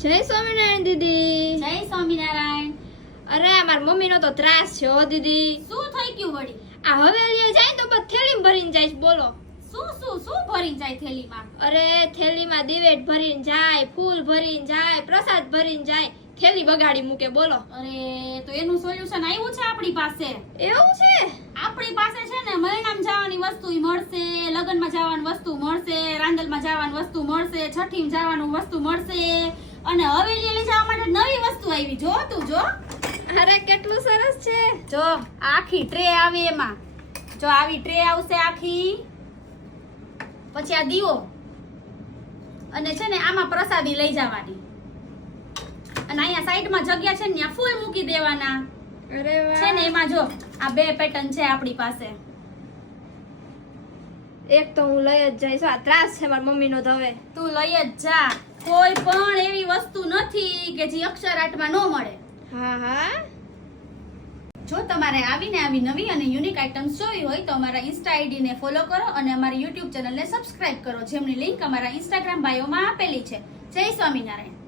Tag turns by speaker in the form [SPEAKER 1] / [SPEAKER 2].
[SPEAKER 1] જય સ્વામિનારાયણ દીદી.
[SPEAKER 2] જય સ્વામિનારાયણ.
[SPEAKER 1] અરે અમાર મારી મમ્મીનો તો ત્રાસ છે હો દીદી.
[SPEAKER 2] શું થઈ ગયું વળી?
[SPEAKER 1] આ હવેલીએ જાય તો બસ થેલીમાં ભરીને જાય બોલો.
[SPEAKER 2] શું શું શું ભરી જાય થેલીમાં?
[SPEAKER 1] અરે થેલીમાં દિવેટ ભરીને જાય ફૂલ ભરીને જાય પ્રસાદ ભરીને જાય થેલી બગાડી મૂકે બોલો.
[SPEAKER 2] અરે તો એનું સોલ્યુશન આવ્યું છે આપણી પાસે?
[SPEAKER 1] એવું છે?
[SPEAKER 2] આપણી પાસે છે ને મહિનામાં જવાની વસ્તુ મળશે લગ્નમાં જવાની વસ્તુ મળશે રાંદલમાં જવાની વસ્તુ મળશે છઠ્ઠીમાં જવાનું વસ્તુ મળશે. અને હવેલી જવા માટે નવી વસ્તુ આવી. જો તું જો.
[SPEAKER 1] અરે કેટલું સરસ છે.
[SPEAKER 2] જો આખી ટ્રે આવે એમાં. જો આવી ટ્રે આવશે આખી. પછી આ દીવો. અને છે ને આમાં પ્રસાદી લઈ જવાની. અને અહીંયા સાઈડમાં જગ્યા છે ને ત્યાં ફૂલ મૂકી દેવાના.
[SPEAKER 1] અરે
[SPEAKER 2] છે ને એમાં જો આ બે પેટર્ન છે આપણી પાસે.
[SPEAKER 1] એક તો હું લઈ જ જઈશ. આ ત્રાસ છે મારી મમ્મીનો તો હવે.
[SPEAKER 2] તું લઈ જ જા. કોઈ પણ કે જે અક્ષર આર્ટમાં ન મળે.
[SPEAKER 1] હા હા.
[SPEAKER 2] જો તમારે આવીને આવી નવી અને યુનિક આઇટમ્સ જોઈ હોય તો અમારા ઇન્સ્ટા આઈડીને ફોલો કરો અને અમારી યુટ્યુબ ચેનલને સબસ્ક્રાઇબ કરો જેમની લિંક અમારા ઇન્સ્ટાગ્રામ બાયોમાં આપેલી છે. જય સ્વામિનારાયણ.